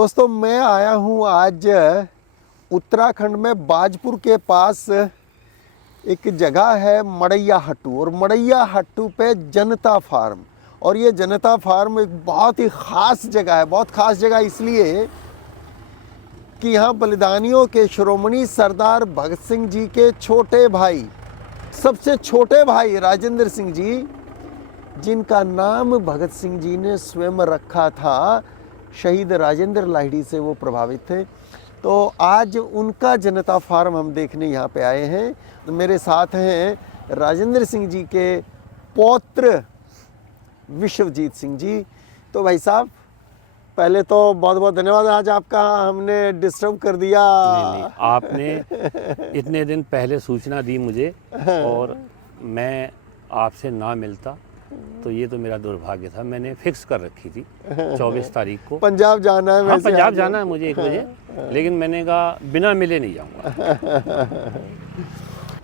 दोस्तों मैं आया हूँ आज उत्तराखंड में बाजपुर के पास एक जगह है मड़ैया हट्टू, और मड़ैया हट्टू पे जनता फार्म। और ये जनता फार्म एक बहुत ही ख़ास जगह है। बहुत ख़ास जगह इसलिए कि यहाँ बलिदानियों के शिरोमणि सरदार भगत सिंह जी के छोटे भाई, सबसे छोटे भाई राजेंद्र सिंह जी, जिनका नाम भगत सिंह जी ने स्वयं रखा था, शहीद राजेंद्र लाहिड़ी से वो प्रभावित थे। तो आज उनका जनता फार्म हम देखने यहाँ पे आए हैं। तो मेरे साथ हैं राजेंद्र सिंह जी के पौत्र विश्वजीत सिंह जी। तो भाई साहब, पहले तो बहुत बहुत धन्यवाद, आज आपका हमने डिस्टर्ब कर दिया। नहीं, आपने इतने दिन पहले सूचना दी मुझे और मैं आपसे ना मिलता तो ये तो मेरा दुर्भाग्य था। मैंने फिक्स कर रखी थी 24 तारीख को पंजाब जाना है। हाँ, वैसे पंजाब जाना है मुझे 1 बजे, लेकिन मैंने कहा बिना मिले नहीं जाऊंगा।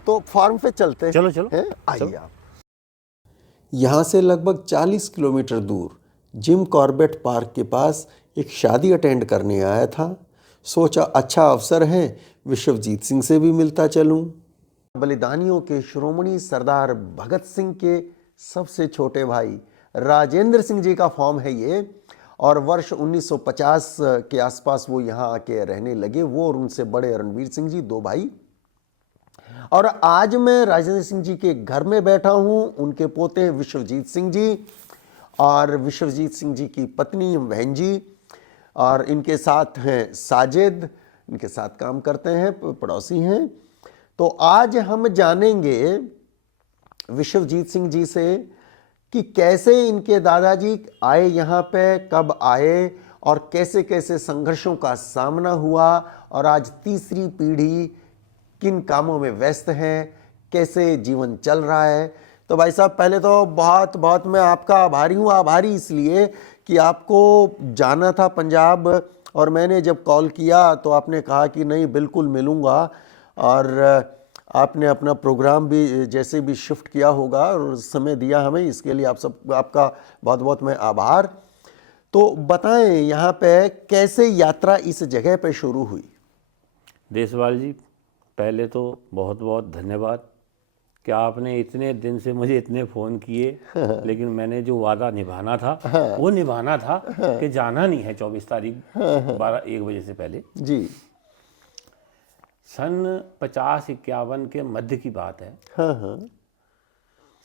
तो फार्म पे चलते हैं। चलो चलो आइए आप। यहाँ से लगभग 40 किलोमीटर दूर जिम कॉर्बेट पार्क के पास एक शादी अटेंड करने आया था। सोचा अच्छा अवसर है, विश्वजीत सिंह से भी मिलता चलूं। बलिदानियों के शिरोमणि सरदार भगत सिंह के सबसे छोटे भाई राजेंद्र सिंह जी का फॉर्म है ये, और वर्ष 1950 के आसपास वो यहाँ आके रहने लगे, वो और उनसे बड़े रणवीर सिंह जी, 2 भाई। और आज मैं राजेंद्र सिंह जी के घर में बैठा हूँ। उनके पोते हैं विश्वजीत सिंह जी और विश्वजीत सिंह जी की पत्नी बहन जी, और इनके साथ हैं साजिद, इनके साथ काम करते हैं, पड़ोसी हैं। तो आज हम जानेंगे विश्वजीत सिंह जी से कि कैसे इनके दादाजी आए यहाँ पे, कब आए और कैसे कैसे संघर्षों का सामना हुआ, और आज तीसरी पीढ़ी किन कामों में व्यस्त है, कैसे जीवन चल रहा है। तो भाई साहब, पहले तो बहुत बहुत मैं आपका आभारी हूँ। आभारी इसलिए कि आपको जाना था पंजाब, और मैंने जब कॉल किया तो आपने कहा कि नहीं बिल्कुल मिलूँगा, और आपने अपना प्रोग्राम भी जैसे भी शिफ्ट किया होगा और समय दिया हमें, इसके लिए आपका बहुत बहुत मैं आभार। तो बताएं यहाँ पे कैसे यात्रा इस जगह पे शुरू हुई। देशवाल जी, पहले तो बहुत बहुत धन्यवाद कि आपने इतने दिन से मुझे इतने फ़ोन किए, लेकिन मैंने जो वादा निभाना था वो निभाना था कि जाना नहीं है 24 तारीख 12-1 बजे से पहले जी। सन 50-51 के मध्य की बात है। हाँ।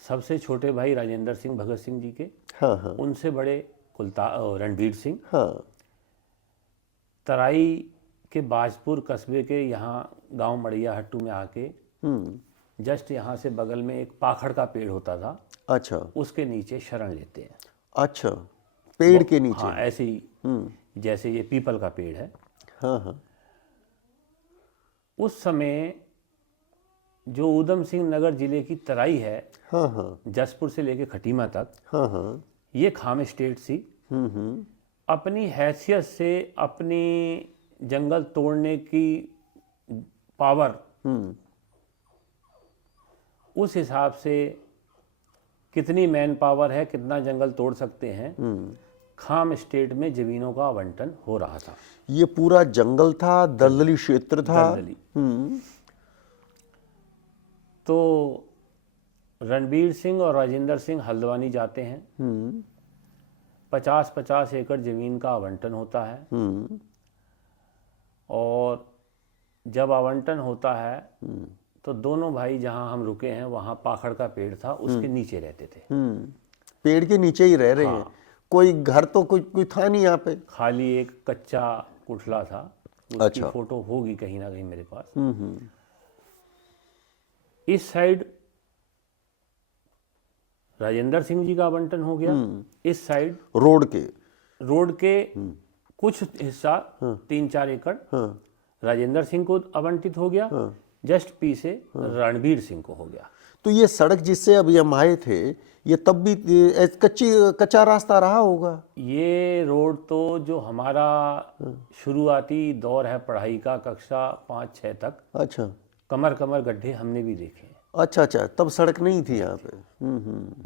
सबसे छोटे भाई राजेंद्र सिंह भगत सिंह जी के, हाँ। उनसे बड़े रणवीर सिंह, हाँ। तराई के बाजपुर कस्बे के यहाँ गांव मड़ैया हट्टू में आके जस्ट यहाँ से बगल में एक पाखड़ का पेड़ होता था। अच्छा। उसके नीचे शरण लेते हैं। अच्छा, पेड़ के नीचे। हाँ, ऐसे ही जैसे ये पीपल का पेड़ है। हाँ। उस समय जो ऊधम सिंह नगर जिले की तराई है, हाँ। जसपुर से लेके खटीमा तक, हाँ। ये खाम स्टेट सी अपनी हैसियत से, अपनी जंगल तोड़ने की पावर, उस हिसाब से कितनी मैन पावर है, कितना जंगल तोड़ सकते हैं, खाम स्टेट में जमीनों का आवंटन हो रहा था। ये पूरा जंगल था, दलदली क्षेत्र था। दलदली। तो रणवीर सिंह और राजेंद्र सिंह हल्द्वानी जाते हैं। 50-50 एकड़ जमीन का आवंटन होता है, और जब आवंटन होता है तो दोनों भाई जहां हम रुके हैं वहां पाखड़ का पेड़ था, उसके नीचे रहते थे। पेड़ के नीचे ही रह रहे हैं। कोई घर तो कोई था नहीं यहाँ पे, खाली एक कच्चा कुठला था। उसकी अच्छा। फोटो होगी कहीं ना कहीं मेरे पास। इस साइड राजेंद्र सिंह जी का आवंटन हो गया, इस साइड रोड के कुछ हिस्सा 3-4 एकड़ राजेंद्र सिंह को आवंटित हो गया। जस्ट पीछे रणवीर सिंह को हो गया। तो ये सड़क जिससे अभी हम आए थे, ये तब भी कच्चा रास्ता रहा होगा। ये रोड तो जो हमारा शुरुआती दौर है पढ़ाई का, कक्षा 5-6 तक, अच्छा, कमर कमर गड्ढे हमने भी देखे। अच्छा, तब सड़क नहीं थी यहाँ पे।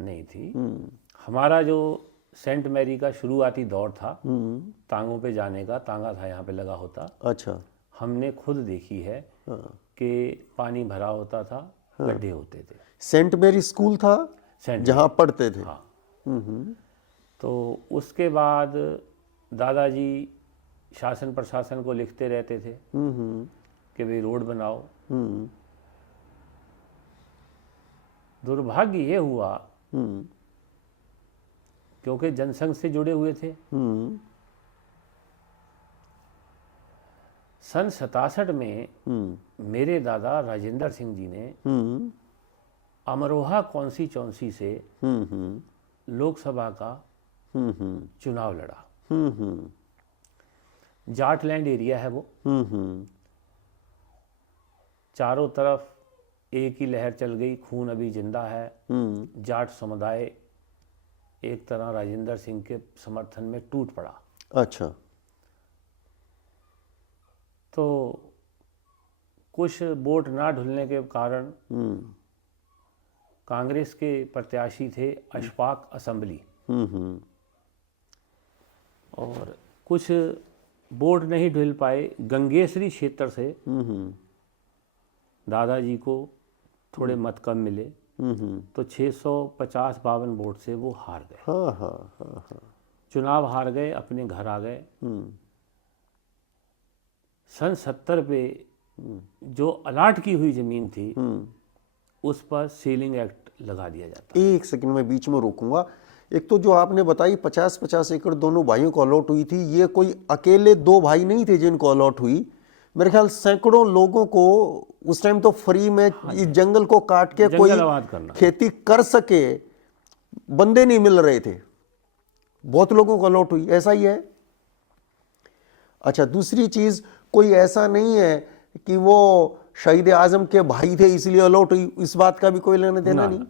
नहीं थी। हमारा जो सेंट मैरी का शुरुआती दौर था, टांगों पे जाने का, तांगा था यहाँ पे लगा होता। अच्छा। हमने खुद देखी है कि पानी भरा होता था, गड्ढे होते थे। सेंट मेरी स्कूल था सेंट जहाँ पढ़ते थे। हाँ। तो उसके बाद दादाजी शासन प्रशासन को लिखते रहते थे कि भाई रोड बनाओ। दुर्भाग्य ये हुआ क्योंकि जनसंघ से जुड़े हुए थे। सन 67 में मेरे दादा राजेंद्र सिंह जी ने अमरोहा कॉन्स्टिट्यूंसी से लोकसभा का चुनाव लड़ा। जाटलैंड एरिया है वो, चारों तरफ एक ही लहर चल गई, खून अभी जिंदा है। जाट समुदाय एक तरह राजेंद्र सिंह के समर्थन में टूट पड़ा। अच्छा। तो कुछ वोट ना ढुलने के कारण कांग्रेस के प्रत्याशी थे अशफाक असम्बली, और कुछ वोट नहीं ढुल पाए। गंगेसरी क्षेत्र से दादाजी को थोड़े मत कम मिले, तो 650-52 वोट से वो हार गए। हाँ। चुनाव हार गए, अपने घर आ गए। सन 70 पे जो अलाट की हुई जमीन थी उस पर सीलिंग एक्ट लगा दिया जाता। एक सेकंड में बीच में रोकूंगा। एक तो जो आपने बताई 50-50 एकड़ दोनों भाइयों को अलॉट हुई थी, ये कोई अकेले दो भाई नहीं थे जिनको अलॉट हुई। मेरे ख्याल सैकड़ों लोगों को उस टाइम तो फ्री में इस जंगल को काट के कोई खेती कर सके बंदे नहीं मिल रहे थे, बहुत लोगों को अलॉट हुई। ऐसा ही है। अच्छा, दूसरी चीज, कोई ऐसा नहीं है कि वो शहीद आजम के भाई थे इसलिए अलॉट हुई, इस बात का भी कोई लेना देना नहीं।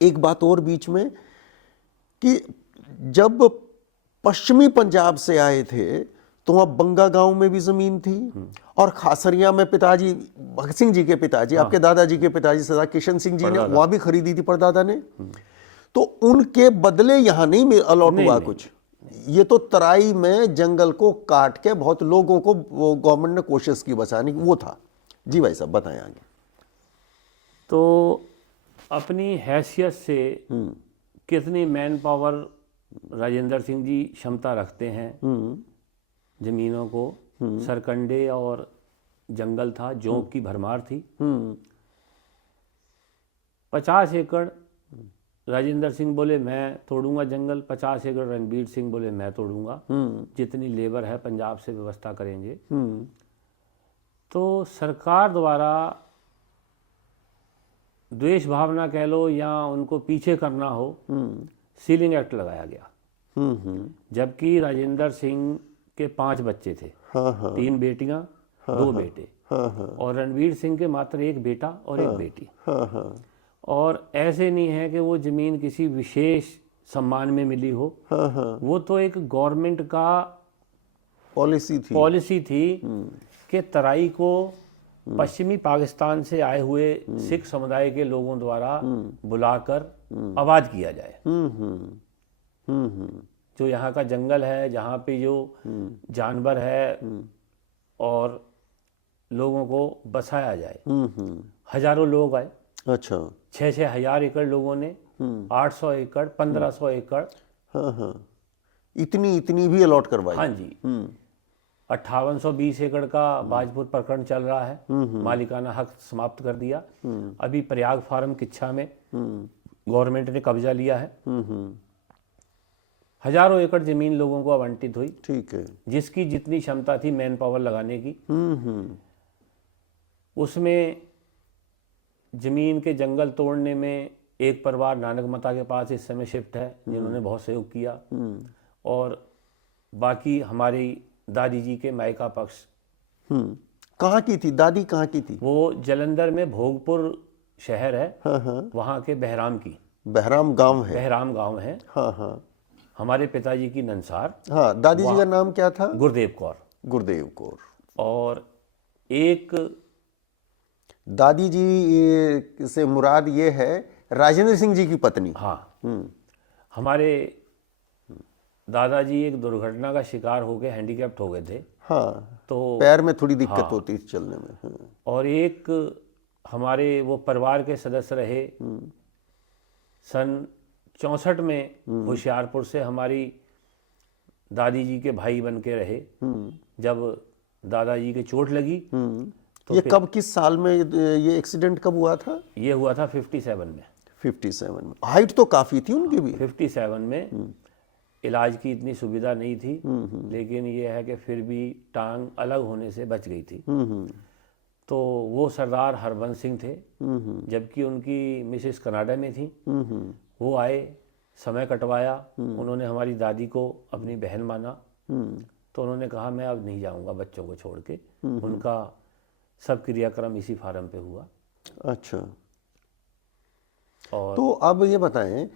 एक बात और बीच में कि जब पश्चिमी पंजाब से आए थे तो वहाँ बंगा गांव में भी जमीन थी, और खासरिया में पिताजी भगत सिंह जी के पिताजी, आपके दादाजी के पिताजी सरदार किशन सिंह जी ने वहाँ भी खरीदी थी परदादा ने। तो उनके बदले यहाँ नहीं अलॉट हुआ कुछ। ये तो तराई में जंगल को काट के बहुत लोगों को गवर्नमेंट ने कोशिश की बचाने की, वो था। जी भाई साहब बताएं आगे। तो अपनी हैसियत से कितनी मैन पावर राजेंद्र सिंह जी क्षमता रखते हैं, जमीनों को, सरकंडे और जंगल था, जोंक की भरमार थी। 50 एकड़ राजेंद्र सिंह बोले मैं तोड़ूंगा जंगल, 50 एकड़ रणबीर सिंह बोले मैं तोड़ूंगा, जितनी लेबर है पंजाब से व्यवस्था करेंगे। तो सरकार द्वारा द्वेष भावना कह लो या उनको पीछे करना हो, सीलिंग एक्ट लगाया गया। जबकि राजेंद्र सिंह के 5 बच्चे थे, 3 बेटियां 2 बेटे, और रणवीर सिंह के मात्र 1 बेटा और 1 बेटी। और ऐसे नहीं है कि वो जमीन किसी विशेष सम्मान में मिली हो, वो तो एक गवर्नमेंट का पॉलिसी थी कि तराई को पश्चिमी पाकिस्तान से आए हुए सिख समुदाय के लोगों द्वारा बुलाकर आबाद किया जाए। जो यहाँ का जंगल है, जहाँ पे जो जानवर है, और लोगों को बसाया जाए। हजारों लोग आए। अच्छा। 6-6 हजार एकड़ लोगों ने, 800 एकड़, 1500 एकड़, इतनी भी अलॉट करवाई। हाँ जी। 5820 एकड़ का बाजपुर प्रकरण चल रहा है, मालिकाना हक समाप्त कर दिया। अभी प्रयाग फार्म किच्छा में गवर्नमेंट ने कब्जा लिया है। हजारों एकड़ जमीन लोगों को आवंटित हुई। ठीक है। जिसकी जितनी क्षमता थी मैन पावर लगाने की, उसमें जमीन के जंगल तोड़ने में एक परिवार नानक मता के पास इस समय शिफ्ट है, जिन्होंने बहुत सहयोग किया। और बाकी हमारी दादी जी के मायका पक्ष। कहाँ की थी दादी, कहाँ की थी? वो जलंधर में भोगपुर शहर है, वहाँ के बहराम की। बहराम गांव है। बहराम गांव है। हाँ। हमारे पिताजी की नंसार। हाँ, दादी जी का नाम क्या था? गुरदेव कौर। गुरदेव कौर। और एक दादी जी से मुराद ये है राजेंद्र सिंह जी की पत्नी। हाँ। हमारे दादाजी एक दुर्घटना का शिकार होकर हैंडीकैप्ट हो गए थे। हाँ, तो पैर में थोड़ी दिक्कत होती थी चलने में। हाँ। और एक हमारे वो परिवार के सदस्य रहे, सन 64 में होशियारपुर से हमारी दादी जी के भाई बन के रहे। जब दादाजी के चोट लगी तो ये कब, किस साल में ये एक्सीडेंट कब हुआ था? ये हुआ था 57 में। 57 में। हाइट तो काफी थी उनकी भी। 57 में इलाज की इतनी सुविधा नहीं थी, लेकिन ये है कि फिर भी टांग अलग होने से बच गई थी। तो वो सरदार हरबंस सिंह थे, जबकि उनकी मिसेस कनाडा में थी। वो आए, समय कटवाया। उन्होंने हमारी दादी को अपनी बहन माना। तो उन्होंने कहा मैं अब नहीं जाऊंगा बच्चों को छोड़ के। उनका सब क्रियाक्रम इसी फार्म पे हुआ। अच्छा, और तो अब ये बताएं,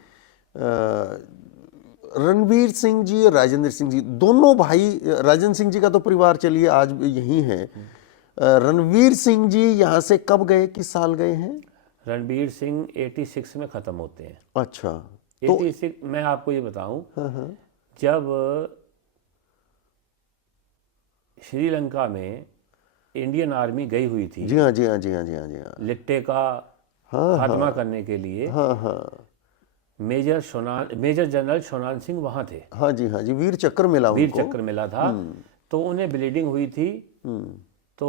रणवीर सिंह जी और राजेंद्र सिंह जी दोनों भाई, राजेंद्र सिंह जी का तो परिवार चलिए आज यही है। रणवीर सिंह जी यहाँ से कब गए, किस साल गए हैं? रणवीर सिंह 86 में ख़त्म होते हैं। अच्छा, 86 मैं आपको ये बताऊं, जब श्रीलंका में इंडियन आर्मी गई हुई थी, जी हाँ, जी हाँ, जी हाँ, जी हाँ, जी हाँ, लिट्टे का खात्मा करने के लिए, हाँ हाँ, मेजर जनरल शोनान सिंह वहाँ थे। हाँ जी, हाँ जी, वीर चक्र मिला वीर उनको। चक्र मिला था। तो उन्हें ब्लीडिंग हुई थी। तो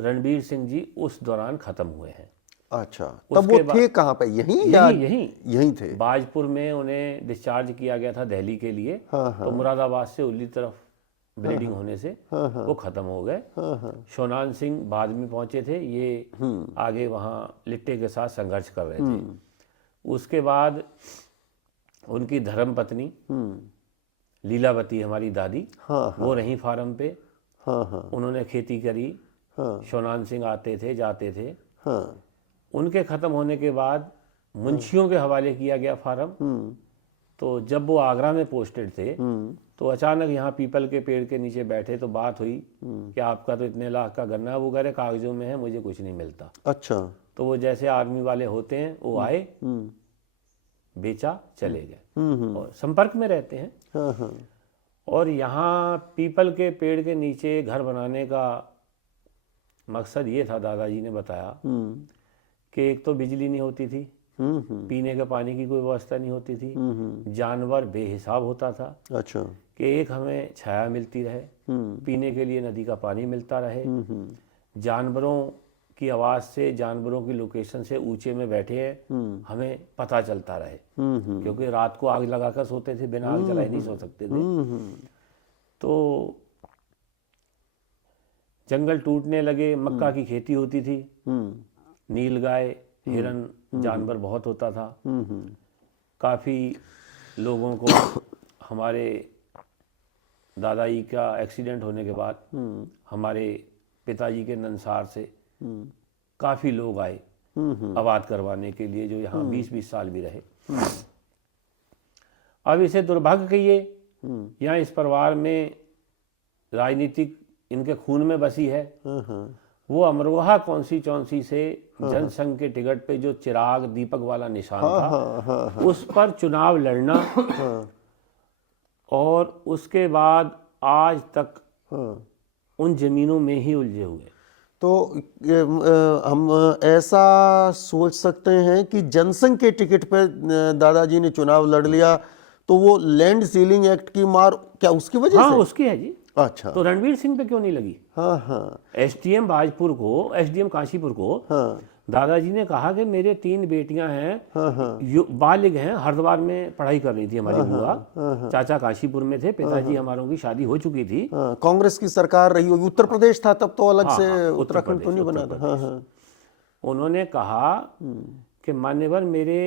रणवीर सिंह जी उस दौरान ख़त्म हुए हैं। अच्छा, तब वो थे कहाँ पे, यहीं या यहीं थे? बाजपुर में उन्हें डिस्चार्ज किया गया था दिल्ली के लिए। तो मुरादाबाद से उल्ली तरफ ब्लीडिंग होने से वो ख़त्म हो गए। शोनान सिंह बाद में पहुंचे थे, ये आगे वहाँ लिट्टे के साथ संघर्ष कर रहे थे। उसके बाद उनकी धर्मपत्नी लीलावती, हमारी दादी, वो रहीं फार्म पे। उन्होंने खेती करी। शोनान सिंह आते थे जाते थे। उनके ख़त्म होने के बाद मुंशियों के हवाले किया गया फार्म। तो जब वो आगरा में पोस्टेड थे तो अचानक यहाँ पीपल के पेड़ के नीचे बैठे तो बात हुई कि आपका तो इतने लाख का गन्ना, वो कह रहे कागजों में है, मुझे कुछ नहीं मिलता। अच्छा, तो वो जैसे आर्मी वाले होते हैं, वो आए, बेचा, चले गए। और संपर्क में रहते हैं। और यहाँ पीपल के पेड़ के नीचे घर बनाने का मकसद ये था, दादाजी ने बताया, कि एक तो बिजली नहीं होती थी, पीने के पानी की कोई व्यवस्था नहीं होती थी, जानवर बेहिसाब होता था। अच्छा, कि एक हमें छाया मिलती रहे, पीने के लिए नदी का पानी मिलता रहे, जानवरों की आवाज़ से, जानवरों की लोकेशन से ऊंचे में बैठे हैं हमें पता चलता रहे। क्योंकि रात को आग लगाकर सोते थे, बिना आग जलाए नहीं सो सकते थे। तो जंगल टूटने लगे, मक्का की खेती होती थी, नीलगाय, हिरन, जानवर बहुत होता था। काफ़ी लोगों को हमारे दादाजी का एक्सीडेंट होने के बाद हमारे पिताजी के नंसार से काफ़ी लोग आए आबाद करवाने के लिए, जो यहाँ 20-20 साल भी रहे। अब इसे दुर्भाग्य कहिए, यहाँ इस परिवार में राजनीतिक इनके खून में बसी है। वो अमरोहा कॉन्स्टिट्यूंसी से जनसंघ के टिकट पे जो चिराग दीपक वाला निशान था, उस पर चुनाव लड़ना, और उसके बाद आज तक उन जमीनों में ही उलझे हुए। तो हम ऐसा सोच सकते हैं कि जनसंघ के टिकट पर दादाजी ने चुनाव लड़ लिया, तो वो लैंड सीलिंग एक्ट की मार क्या उसकी वजह से? उसकी है जी। अच्छा, तो रणवीर सिंह पे क्यों नहीं लगी? एसडीएम बाजपुर को, एसडीएम काशीपुर को दादाजी ने कहा कि मेरे 3 बेटियां हैं, बालिग हैं, हरिद्वार में पढ़ाई कर रही थी हमारी बुआ, चाचा काशीपुर में थे, पिताजी हमारों की शादी हो चुकी थी। कांग्रेस की सरकार रही होगी, उत्तर प्रदेश था तब तो, अलग से उत्तराखंड तो नहीं बना था। उन्होंने कहा कि मान्यवर मेरे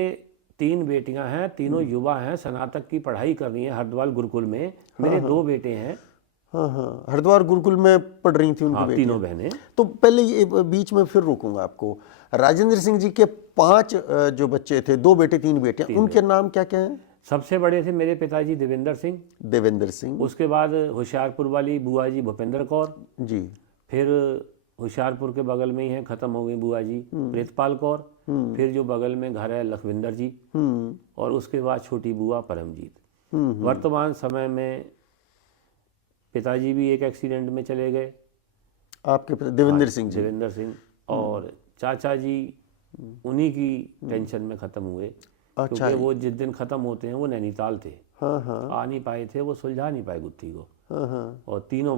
3 बेटियां हैं, तीनों युवा हैं, स्नातक की पढ़ाई कर रही हैं हरिद्वार गुरुकुल में, मेरे 2 बेटे हैं। हरिद्वार गुरुकुल में पढ़ रही थी उनकी बेटियां, 3 बहनें। तो पहले ये बीच में फिर रोकूंगा आपको। राजेंद्र सिंह जी के 5 जो बच्चे थे, 2 बेटे 3 बेटियां, उनके नाम क्या क्या हैं? सबसे बड़े थे मेरे पिताजी देवेंद्र सिंह। उसके बाद होशियारपुर वाली बुआ जी भूपेंद्र कौर जी। फिर होशियारपुर के बगल में ही है, खत्म हो गई बुआ जी, प्रीतपाल कौर। फिर जो बगल में घर है लखविंदर जी, और उसके बाद छोटी बुआ परमजीत। वर्तमान समय में पिताजी भी एक एक्सीडेंट में चले गए, आपके देवेंद्र सिंह जी। देवेंद्र सिंह, और चाचा जी उन्हीं की टेंशन में ख़त्म हुए, अच्छा। क्योंकि वो जिस दिन ख़त्म होते हैं वो नैनीताल थे, हाँ हाँ आ नहीं पाए थे, वो सुलझा नहीं पाए गुत्थी को, हाँ हाँ और तीनों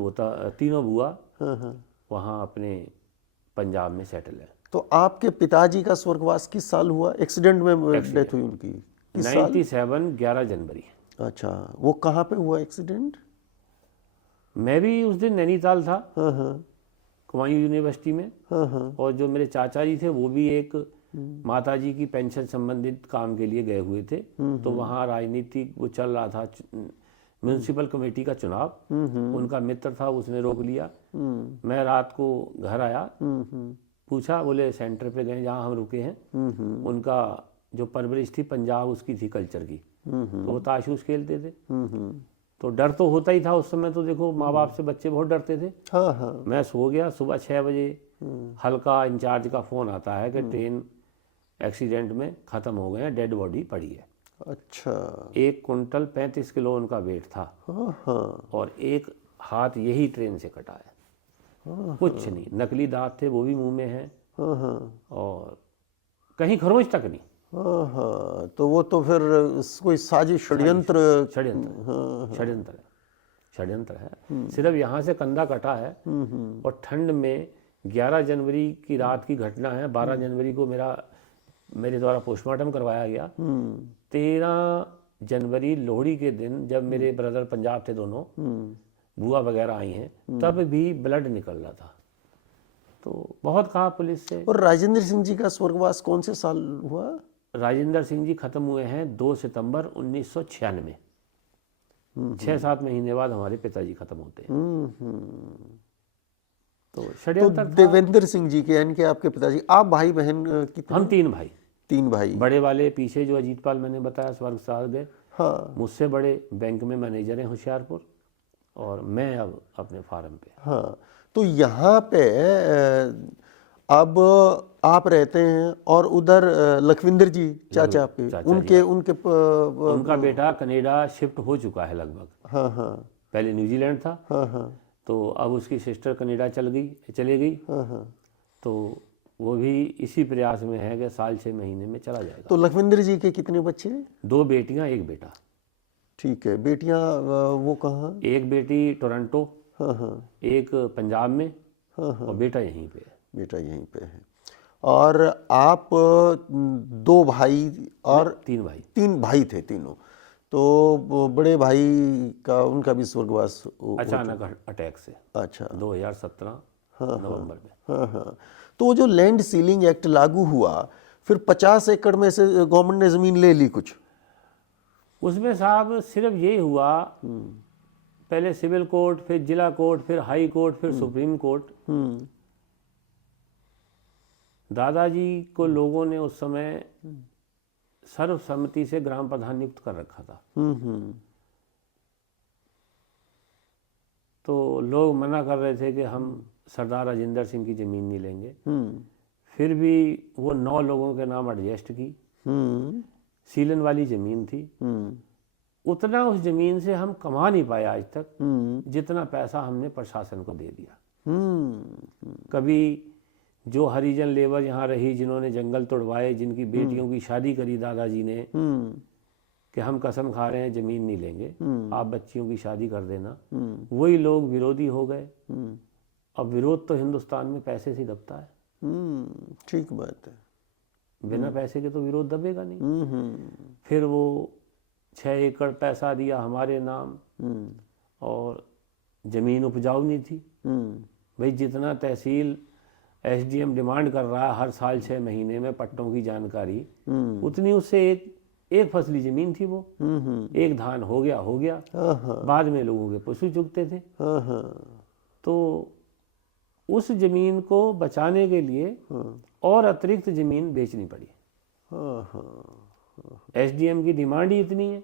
बुआ हाँ हाँ। वहाँ अपने पंजाब में सेटल है। तो आपके पिताजी का स्वर्गवास किस साल हुआ? एक्सीडेंट में डेथ हुई उनकी किस साल? 97 11 जनवरी। अच्छा, वो कहाँ पे हुआ एक्सीडेंट? मैं भी उस दिन नैनीताल था, हाँ हाँ कुमायूं यूनिवर्सिटी में, हाँ हाँ। और जो मेरे चाचा जी थे वो भी एक माता जी की पेंशन संबंधित काम के लिए गए हुए थे, तो वहाँ राजनीतिक वो चल रहा था, म्यूनसिपल कमेटी का चुनाव, उनका मित्र था, उसने रोक लिया। मैं रात को घर आया, पूछा, बोले सेंटर पे गए जहाँ हम रुके हैं, उनका जो परवरिश थी पंजाब उसकी थी कल्चर की, तो वो ताशूस खेलते थे, तो डर तो होता ही था उस समय, तो देखो माँ बाप से बच्चे बहुत डरते थे। हाँ हाँ। मैं सो गया, सुबह 6 बजे हल्का इंचार्ज का फ़ोन आता है कि ट्रेन एक्सीडेंट में ख़त्म हो गए हैं, डेड बॉडी पड़ी है। अच्छा। 1 कुंटल 35 किलो उनका वेट था, हाँ हाँ और एक हाथ यही ट्रेन से कटा है, कुछ नहीं, नकली दांत थे वो भी मुंह में हैं, हाँ हाँ और कहीं खरोंच तक नहीं। हाँ हाँ। तो वो तो फिर कोई साजिश, षड्यंत्र। षड्यंत्र है। सिर्फ यहाँ से कंधा कटा है, और ठंड में 11 जनवरी की रात की घटना है। 12 जनवरी को मेरे द्वारा पोस्टमार्टम करवाया गया। 13 जनवरी लोहड़ी के दिन जब मेरे ब्रदर पंजाब थे दोनों, बुआ वगैरह आई हैं, तब भी ब्लड निकल रहा था, तो बहुत कहा पुलिस से। और राजेंद्र सिंह जी का स्वर्गवास कौन से साल हुआ? राजेंद्र सिंह जी खत्म हुए हैं 2 सितंबर 1996। 6-7 महीने बाद हमारे पिताजी खत्म होते हैं। तो तो षड्यंत्र था। देवेंद्र सिंह जी के, यानी कि आपके पिताजी, आप भाई बहन कितने? हम 3 भाई। 3 भाई। बड़े वाले पीछे जो अजीत पाल मैंने बताया स्वर्ग सार गए, हाँ मुझसे बड़े बैंक में मैनेजर हैं होशियारपुर, और मैं अब अपने फार्म पे। हाँ। तो यहाँ पे अब आप रहते हैं, और उधर लखविंदर जी चाचा आपके, उनके उनका बेटा कनाडा शिफ्ट हो चुका है लगभग। हाँ हाँ पहले न्यूजीलैंड था, हाँ हाँ तो अब उसकी सिस्टर कनाडा चली गई, हाँ हाँ। तो वो भी इसी प्रयास में है कि साल 6 महीने में चला जाएगा। तो लखविंदर जी के कितने बच्चे? 2 बेटियां 1 बेटा। ठीक है। बेटियां वो कहाँ? एक बेटी टोरंटो, हाँ हाँ एक पंजाब में, हाँ हाँ। और बेटा यहीं पे है। बेटा यहीं पे है। और आप 2 भाई और 3 भाई। 3 भाई थे तीनों। तो बड़े भाई का, उनका भी स्वर्गवास अचानक अटैक से। अच्छा। 2017 नवंबर में। हाँ हाँ। तो वो जो लैंड सीलिंग एक्ट लागू हुआ, फिर 50 एकड़ में से गवर्नमेंट ने ज़मीन ले ली कुछ? उसमें साहब सिर्फ यही हुआ, पहले सिविल कोर्ट, फिर जिला कोर्ट, फिर हाई कोर्ट, फिर सुप्रीम कोर्ट। दादाजी को लोगों ने उस समय सर्वसम्मति से ग्राम प्रधान नियुक्त कर रखा था। तो लोग मना कर रहे थे कि हम सरदार राजेंद्र सिंह की ज़मीन नहीं लेंगे। फिर भी वो 9 लोगों के नाम एडजस्ट की। सीलन वाली ज़मीन थी, उतना उस ज़मीन से हम कमा नहीं पाए आज तक जितना पैसा हमने प्रशासन को दे दिया। कभी जो हरिजन लेबर यहाँ रही, जिन्होंने जंगल तोड़वाए, जिनकी बेटियों की शादी करी दादाजी ने, कि हम कसम खा रहे हैं ज़मीन नहीं लेंगे, आप बच्चियों की शादी कर देना, वही लोग विरोधी हो गए। अब विरोध तो हिंदुस्तान में पैसे से दबता है। ठीक बात है। बिना पैसे के तो विरोध दबेगा नहीं। फिर वो 6 एकड़ पैसा दिया हमारे नाम, और ज़मीन उपजाऊ नहीं थी। भाई जितना तहसील एसडीएम डिमांड कर रहा है हर साल 6 महीने में पट्टों की जानकारी, उतनी उससे एक फसली ज़मीन थी वो। एक धान हो गया। बाद में लोगों के पशु चुगते थे। तो उस ज़मीन को बचाने के लिए और अतिरिक्त ज़मीन बेचनी पड़ी। एसडीएम की डिमांड ही इतनी है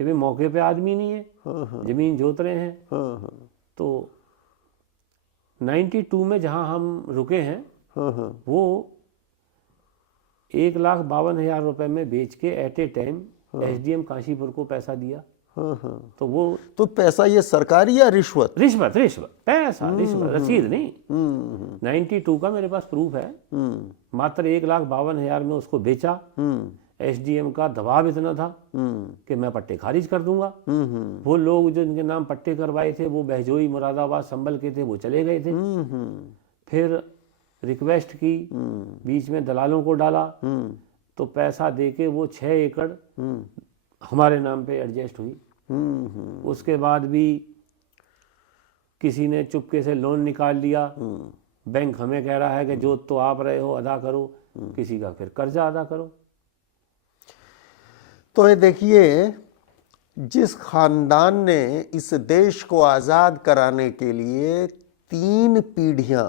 कि भाई मौके पे आदमी नहीं है, ज़मीन जोत रहे हैं। तो 92 में जहाँ हम रुके हैं, वो 1,52,000 रुपये में बेच के at a time SDM Kashipur को पैसा दिया। हाँ हाँ। तो वो तो पैसा ये सरकारी या रिश्वत? रिश्वत पैसा रिश्वत, रसीद नहीं। 92 का मेरे पास प्रूफ है। मात्र 1,52,000 में उसको बेचा। एसडीएम का दबाव इतना था कि मैं पट्टे खारिज कर दूंगा। वो लोग जो इनके नाम पट्टे करवाए थे वो बहजोई, मुरादाबाद, संभल के थे, वो चले गए थे। फिर रिक्वेस्ट की, बीच में दलालों को डाला, तो पैसा देके वो 6 एकड़ हमारे नाम पे एडजस्ट हुई। उसके बाद भी किसी ने चुपके से लोन निकाल लिया। बैंक हमें कह रहा है कि जो तो आप रहे हो अदा करो, किसी का फिर कर्जा अदा करो। तो ये देखिए, जिस खानदान ने इस देश को आज़ाद कराने के लिए 3 पीढ़ियां,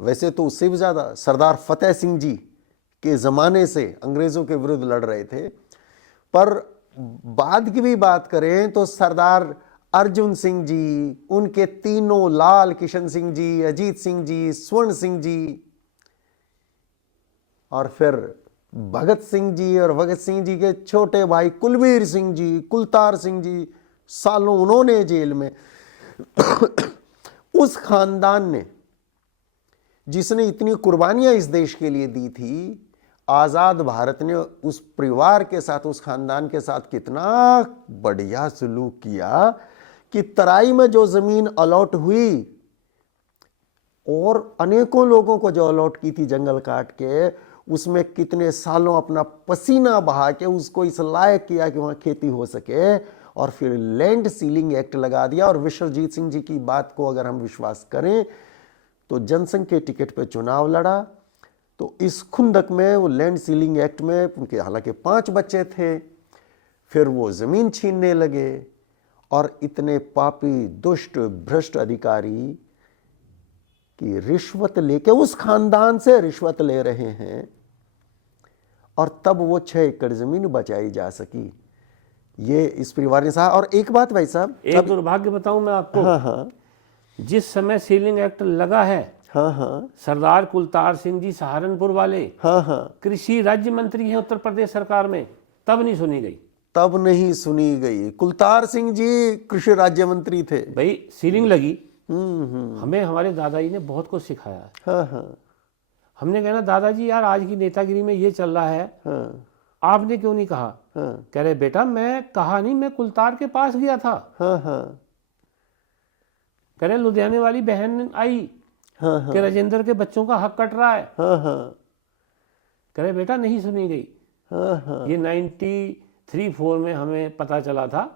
वैसे तो उससे भी ज़्यादा, सरदार फतेह सिंह जी के ज़माने से अंग्रेज़ों के विरुद्ध लड़ रहे थे, पर बाद की भी बात करें तो सरदार अर्जुन सिंह जी, उनके तीनों लाल किशन सिंह जी, अजीत सिंह जी, स्वर्ण सिंह जी, और फिर भगत सिंह जी और भगत सिंह जी के छोटे भाई कुलबीर सिंह जी, कुलतार सिंह जी, सालों उन्होंने जेल में उस खानदान ने, जिसने इतनी कुर्बानियां इस देश के लिए दी थी, आज़ाद भारत ने उस परिवार के साथ, उस खानदान के साथ कितना बढ़िया सलूक किया कि तराई में जो ज़मीन अलॉट हुई और अनेकों लोगों को जो अलॉट की थी जंगल काट के, उसमें कितने सालों अपना पसीना बहा के उसको इस लायक किया कि वहाँ खेती हो सके, और फिर लैंड सीलिंग एक्ट लगा दिया। और विश्वजीत सिंह जी की बात को अगर हम विश्वास करें तो जनसंघ के टिकट पे चुनाव लड़ा, तो इस खुंदक में, वो लैंड सीलिंग एक्ट में, उनके हालांकि 5 बच्चे थे, फिर वो ज़मीन छीनने लगे, और इतने पापी, दुष्ट, भ्रष्ट अधिकारी कि रिश्वत लेके उस खानदान से रिश्वत ले रहे हैं, और तब वो 6 एकड़ ज़मीन बचाई जा सकी। ये इस परिवार ने सहा। और एक बात भाई साहब, एक दुर्भाग्य बताऊं मैं आपको। हाँ हाँ, जिस समय सीलिंग एक्ट लगा है, हाँ हाँ, सरदार कुलतार सिंह जी सहारनपुर वाले, हाँ हाँ, कृषि राज्य मंत्री हैं उत्तर प्रदेश सरकार में, तब नहीं सुनी गई। तब नहीं सुनी गई। कुलतार सिंह जी कृषि राज्य मंत्री थे। भाई सीलिंग लगी, हमें हमारे दादाजी ने बहुत कुछ सिखाया है। हाँ हाँ, हमने कहना दादाजी यार आज की नेतागिरी में ये चल रहा है, हाँ आपने क्यों नहीं कहा? हाँ, कह रहे बेटा मैं कहा नहीं, मैं कुलतार के पास गया था। हाँ हाँ, कह रहे लुधियाने वाली बहन आई हाँ हाँ, कि राजेंद्र के बच्चों का हक कट रहा है। हाँ हाँ, कह रहे बेटा नहीं सुनी गई। हाँ हाँ, ये 93-4 में हमें पता चला था,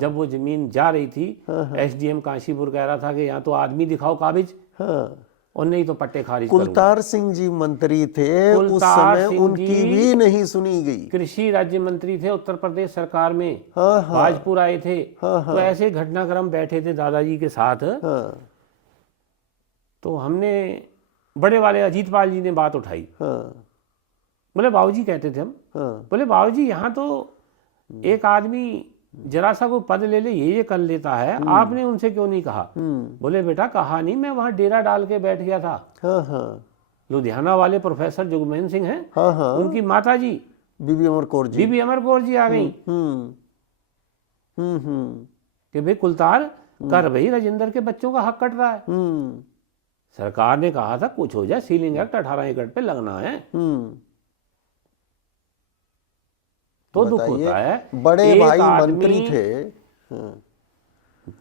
जब वो जमीन जा रही थी। एसडीएम काशीपुर कह रहा था कि यहाँ तो आदमी दिखाओ काबिज, हाँ। और नहीं तो पट्टे खारिज करूंगा। कुलतार सिंह जी मंत्री थे उस कुलतार समय, सिंह उनकी जी भी नहीं सुनी गई। कृषि राज्य मंत्री थे उत्तर प्रदेश सरकार में, हाँ हाँ, भाजपुर आए थे। तो ऐसे घटनाक्रम बैठे थे दादाजी के साथ। हाँ तो हमने बड़े वाले अजीत पाल जी ने बात उठाई। हाँ, बोले बाबूजी कहते थे हम, हाँ, बोले बाबूजी यहाँ तो एक आदमी जरा सा कोई पद ले ले ये कर लेता है, आपने उनसे क्यों नहीं कहा? बोले बेटा कहा नहीं, मैं वहाँ डेरा डाल के बैठ गया था। हाँ हाँ, लुधियाना वाले प्रोफेसर जुगमोहन सिंह हैं, हाँ हाँ, उनकी माता जी बीबी अमर कौर जी, बीबी अमर कौर जी आ गई कि भाई कुलतार कर भाई, राजेंद्र के बच्चों का हक कट रहा है। सरकार ने कहा था कुछ हो जाए, सीलिंग एक्ट 18 एकड़ पे लगना है। तो दुख होता है, बड़े एक भाई आदमी मंत्री थे। हाँ,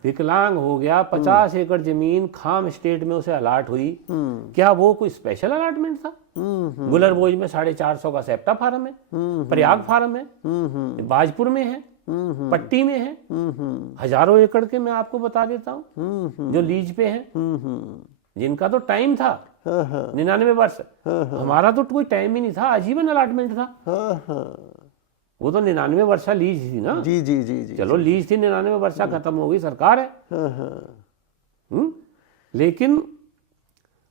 विकलांग हो गया, 50 एकड़ जमीन खाम स्टेट में उसे अलाट हुई। क्या वो कोई स्पेशल अलाटमेंट था? गुलरबोज में 450 का सेप्टा फार्म है, प्रयाग फार्म है, बाजपुर में है, पट्टी में है, हजारों एकड़ के मैं आपको बता देता हूँ जो लीज पे हैं, जिनका तो टाइम था 99 वर्ष। हमारा तो कोई टाइम ही नहीं था, आजीवन अलाटमेंट था। वो तो 99 वर्षा लीज थी ना। जी जी जी जी, चलो लीज थी, 99 वर्षा खत्म हो गई, सरकार है। लेकिन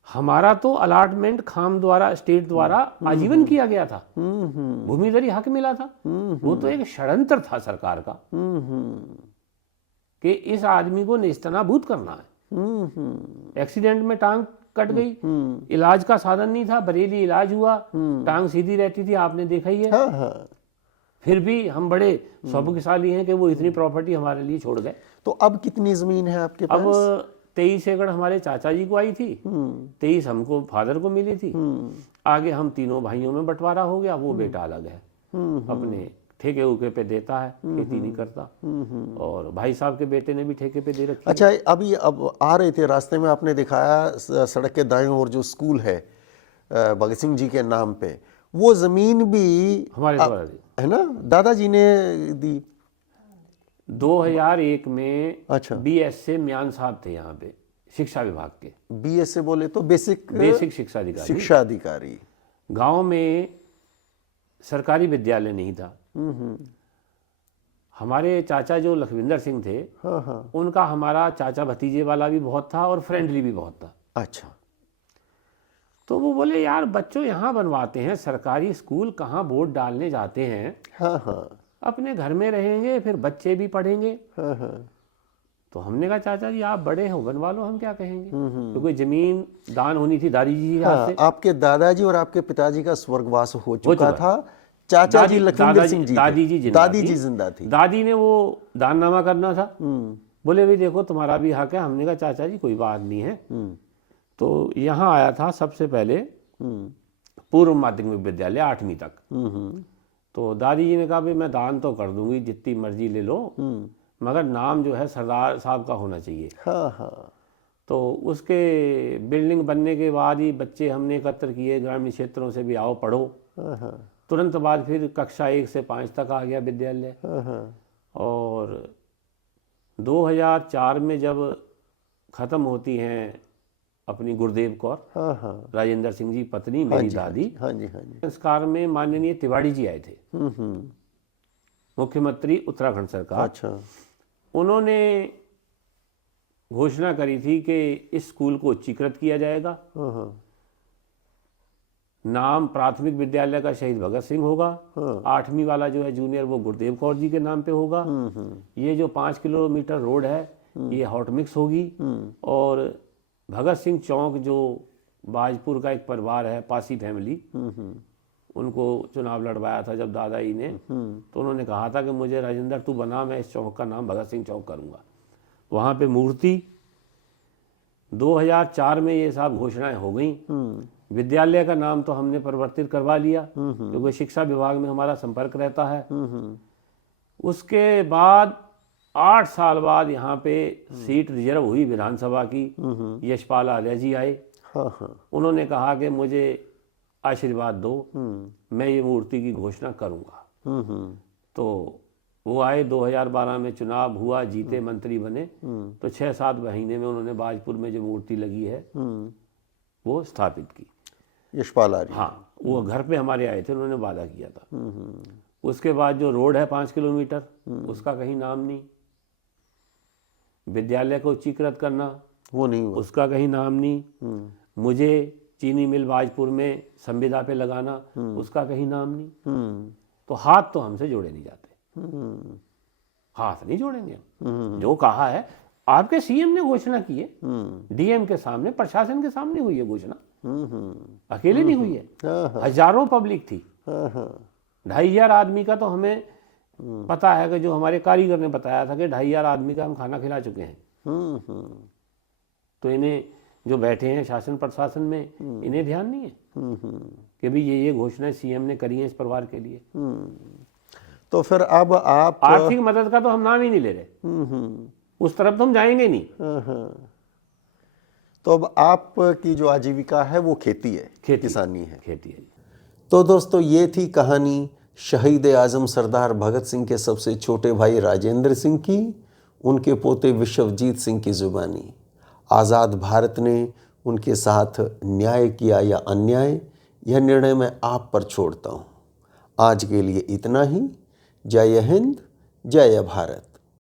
हमारा तो अलाटमेंट खाम द्वारा, स्टेट द्वारा आजीवन किया गया था, भूमिधरी हक मिला था। वो तो एक षड्यंत्र था सरकार का कि इस आदमी को नेस्तनाबूद करना है। एक्सीडेंट में टांग कट गई, इलाज का साधन नहीं था, बरेली इलाज हुआ, टांग सीधी रहती थी, आपने देखा ही है। फिर भी हम बड़े सौभाग्यशाली हैं कि वो इतनी प्रॉपर्टी हमारे लिए छोड़ गए। तो अब कितनी ज़मीन है आपके पास? अब 23 एकड़ हमारे चाचा जी को आई थी, 23 हमको फादर को मिली थी। आगे हम तीनों भाइयों में बंटवारा हो गया, वो बेटा अलग है, अपने ठेके उके पे देता है, खेती नहीं करता। और भाई साहब के बेटे ने भी ठेके पे दे रखी है। अच्छा, अभी अब आ रहे थे रास्ते में, आपने दिखाया सड़क के दाएं ओर जो स्कूल है भगत सिंह जी के नाम पे, वो ज़मीन भी हमारे द्वारा दी, है ना, दादाजी ने दी। 2001 में अच्छा, BS से म्यान साहब थे यहाँ पे शिक्षा विभाग के, BS से बोले तो बेसिक शिक्षा अधिकारी। शिक्षा अधिकारी। गांव में सरकारी विद्यालय नहीं था। हमारे चाचा जो लखविंदर सिंह थे, हाँ हाँ, उनका हमारा चाचा भतीजे वाला भी बहुत था और फ्रेंडली भी बहुत था। अच्छा, तो वो बोले यार बच्चों यहाँ बनवाते हैं सरकारी स्कूल, कहाँ वोट डालने जाते हैं, हाँ हाँ, अपने घर में रहेंगे, फिर बच्चे भी पढ़ेंगे। हाँ हाँ, तो हमने कहा चाचा जी आप बड़े हो, बनवा लो, हम क्या कहेंगे। क्योंकि जमीन दान होनी थी दादी जी के हाथ से। आपके दादाजी और आपके पिताजी का स्वर्गवास हो चुका था। चाचा जी लखविंदर सिंह जी, दादी जी जिंदा थी। दादी ने वो दाननामा करना था, बोले भाई देखो तुम्हारा भी हक है। हमने कहा चाचा जी कोई बात नहीं है। तो यहाँ आया था सबसे पहले पूर्व माध्यमिक विद्यालय 8वीं तक। तो दादी जी ने कहा भाई मैं दान तो कर दूंगी, जितनी मर्जी ले लो, मगर नाम जो है सरदार साहब का होना चाहिए। हाँ हाँ, तो उसके बिल्डिंग बनने के बाद ही बच्चे हमने एकत्र किए ग्रामीण क्षेत्रों से भी, आओ पढ़ो। हाँ हाँ, तुरंत बाद फिर कक्षा 1 से 5 तक आ गया विद्यालय। हाँ हाँ, और 2004 में जब ख़त्म होती हैं अपनी गुरुदेव कौर, हाँ हाँ, राजेंद्र सिंह जी पत्नी मेरी दादी, हाँ जी, हाँ जी, संस्कार में माननीय तिवाड़ी जी आए थे, मुख्यमंत्री उत्तराखंड सरकार। अच्छा, उन्होंने घोषणा करी थी कि इस स्कूल को उच्चीकृत किया जाएगा। हाँ हाँ, नाम प्राथमिक विद्यालय का शहीद भगत सिंह होगा। 8वीं वाला जो है जूनियर वो गुरुदेव कौर जी के नाम पे होगा। ये जो 5 किलोमीटर रोड है ये हॉट मिक्स होगी। और भगत सिंह चौक जो बाजपुर का एक परिवार है, पासी फैमिली, उनको चुनाव लड़वाया था जब दादाजी ने, तो उन्होंने कहा था कि मुझे राजेंद्र तू बना, मैं इस चौक का नाम भगत सिंह चौक करूंगा। वहाँ पे मूर्ति 2004 में ये सब घोषणाएं हो गई। विद्यालय का नाम तो हमने परिवर्तित करवा लिया क्योंकि शिक्षा विभाग में हमारा संपर्क रहता है। उसके बाद 8 साल बाद यहाँ पे सीट रिजर्व हुई विधानसभा की। यशपाल आर्य जी आए। उन्होंने कहा कि मुझे आशीर्वाद दो, मैं ये मूर्ति की घोषणा करूँगा। तो वो आए, 2012 में चुनाव हुआ, जीते, मंत्री बने। तो 6-7 महीने में उन्होंने बाजपुर में जो मूर्ति लगी है वो स्थापित की। यशपाल आर्य, हाँ, वो घर पे हमारे आए थे, उन्होंने वादा किया था। उसके बाद जो रोड है 5 किलोमीटर, उसका कहीं नाम नहीं। विद्यालय को उच्चीकृत करना वो नहीं हुआ, उसका कहीं नाम नहीं। मुझे चीनी मिल बाजपुर में संविदा पे लगाना, उसका कहीं नाम नहीं। तो हाथ तो हमसे जोड़े नहीं जाते, हाथ नहीं जोड़ेंगे। जो कहा है, आपके CM ने घोषणा की है, DM के सामने, प्रशासन के सामने हुई है घोषणा, अकेले नहीं हुई है। हजारों पब्लिक थी, 2500 आदमी का तो हमें पता है कि जो हमारे कारीगर ने बताया था कि 2500 आदमी का हम खाना खिला चुके हैं। तो इन्हें जो बैठे हैं शासन प्रशासन में, इन्हें ध्यान नहीं है कि भी ये घोषणाएं CM ने करी हैं इस परिवार के लिए। तो फिर अब आप आर्थिक मदद का तो हम नाम ही नहीं ले रहे, उस तरफ तो हम जाएंगे नहीं। तो अब आपकी जो आजीविका है वो खेती है, किसानी है, खेती है। तो दोस्तों ये थी कहानी शहीद आजम सरदार भगत सिंह के सबसे छोटे भाई राजेंद्र सिंह की, उनके पोते विश्वजीत सिंह की जुबानी। आज़ाद भारत ने उनके साथ न्याय किया या अन्याय, यह निर्णय मैं आप पर छोड़ता हूँ। आज के लिए इतना ही। जय हिंद, जय भारत।